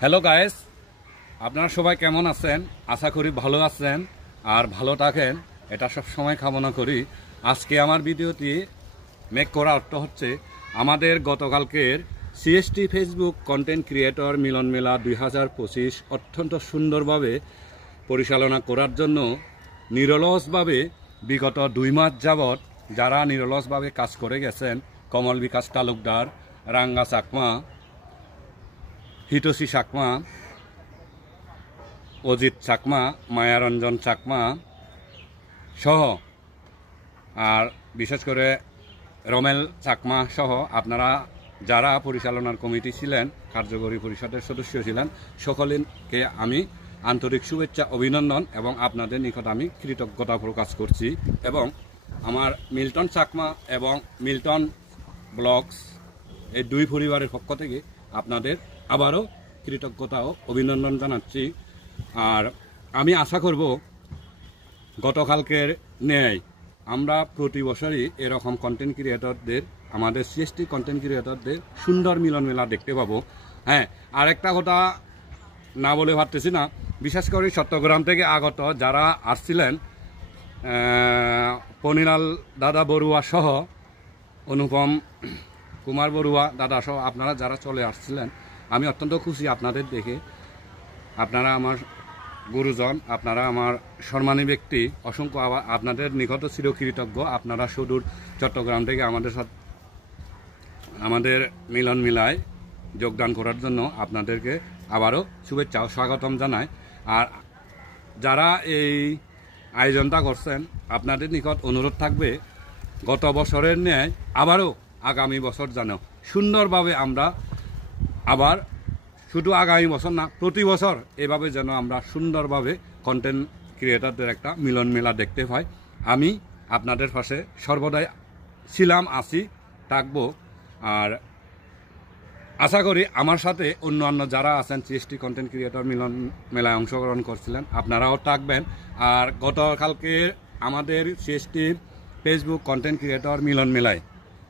Hello guys, আপনারা সবাই কেমন আছেন? আশা করি ভালো আছেন আর ভালো থাকেন, এটা সব সময় কামনা করি। আজকে আমার ভিডিওটি মেক করা অর্থ হচ্ছে আমাদের গতকালকের সিএসটি ফেসবুক কন্টেন্ট ক্রিয়েটর মিলন মেলা 2025 অত্যন্ত সুন্দরভাবে পরিচালনা করার জন্য নিরলসভাবে বিগত 2 মাস যাবৎ যারা নিরলসভাবে কাজ করে গেছেন, কমল বিকাশ তালুকদার, রাঙ্গা চাকমা, হিতোষী চাকমা, অজিত চাকমা, মায়ারঞ্জন চাকমা সহ আর বিশেষ করে রমেল চাকমা সহ আপনারা যারা পরিচালনার কমিটি ছিলেন, কার্যকরী পরিষদের সদস্য ছিলেন, সকলকে আমি আন্তরিক শুভেচ্ছা, অভিনন্দন এবং আপনাদের নিকট আমি কৃতজ্ঞতা প্রকাশ করছি। এবং আমার মিল্টন চাকমা এবং মিল্টন ব্লগস এই দুই পরিবারের পক্ষ থেকে আপনাদের আবারও কৃতজ্ঞতা ও অভিনন্দন জানাচ্ছি। আর আমি আশা করব গতকালকের ন্যায় আমরা প্রতি বছরই এরকম কন্টেন্ট ক্রিয়েটরদের, আমাদের সিএসটি কন্টেন্ট ক্রিয়েটরদের সুন্দর মিলন মেলা দেখতে পাবো। হ্যাঁ, আরেকটা কথা না বলে ভাবতেছি না, বিশেষ করে চট্টগ্রাম থেকে আগত যারা আসছিলেন, পনিলাল দাদা বড়ুয়া সহ, অনুপম কুমার বড়ুয়া দাদা সহ আপনারা যারা চলে আসছিলেন, আমি অত্যন্ত খুশি আপনাদের দেখে। আপনারা আমার গুরুজন, আপনারা আমার সম্মানী ব্যক্তি, অসংখ্য আপনাদের নিকট চিরকৃতজ্ঞ। আপনারা সুদূর চট্টগ্রাম থেকে আমাদের মিলন মেলায় যোগদান করার জন্য আপনাদেরকে আবারও শুভেচ্ছা ও স্বাগতম জানাই। আর যারা এই আয়োজনটা করছেন, আপনাদের নিকট অনুরোধ থাকবে গত বছরের ন্যায় আবারও আগামী বছর যেন সুন্দরভাবে আমরা আবার, শুধু আগামী বছর না, প্রতি বছর এভাবে যেন আমরা সুন্দরভাবে কন্টেন্ট ক্রিয়েটরদের একটা মিলন মেলা দেখতে পাই। আমি আপনাদের পাশে সর্বদাই ছিলাম, আছি, থাকবো। আর আশা করি আমার সাথে অন্যান্য যারা আছেন সিএসটি কন্টেন্ট ক্রিয়েটর মিলন মেলায় অংশগ্রহণ করছিলেন, আপনারাও থাকবেন। আর গতকালকে আমাদের সিএসটি ফেসবুক কন্টেন্ট ক্রিয়েটর মিলন মেলায়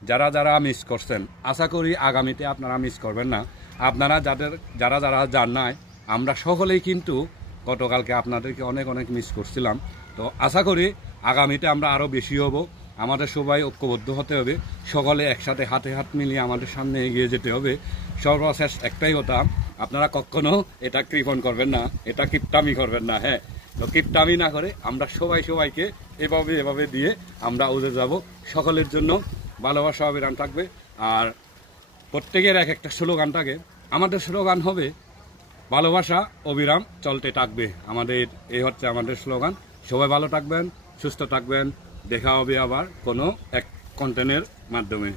যারা যারা মিস করছেন, আশা করি আগামীতে আপনারা মিস করবেন না। আপনারা যারা যান নাই, আমরা সকলেই কিন্তু গতকালকে আপনাদেরকে অনেক অনেক মিস করছিলাম। তো আশা করি আগামীতে আমরা আরও বেশি হব। আমাদের সবাই ঐক্যবদ্ধ হতে হবে, সকলে একসাথে হাতে হাত মিলিয়ে আমাদের সামনে এগিয়ে যেতে হবে। সর্বশেষ একটাই কথা, আপনারা কখনো এটা কৃপণ করবেন না, এটা কিপটামি করবেন না। হ্যাঁ, তো কিপটামি না করে আমরা সবাইকে এভাবে দিয়ে আমরা উড়ে যাব। সকলের জন্য ভালোবাসা অবিরাম থাকবে। আর প্রত্যেকের এক একটা স্লোগান থাকে, আমাদের স্লোগান হবে ভালোবাসা অবিরাম চলতে থাকবে। এই হচ্ছে আমাদের স্লোগান। সবাই ভালো থাকবেন, সুস্থ থাকবেন। দেখা হবে আবার কোনো এক কন্টেন্টের মাধ্যমে।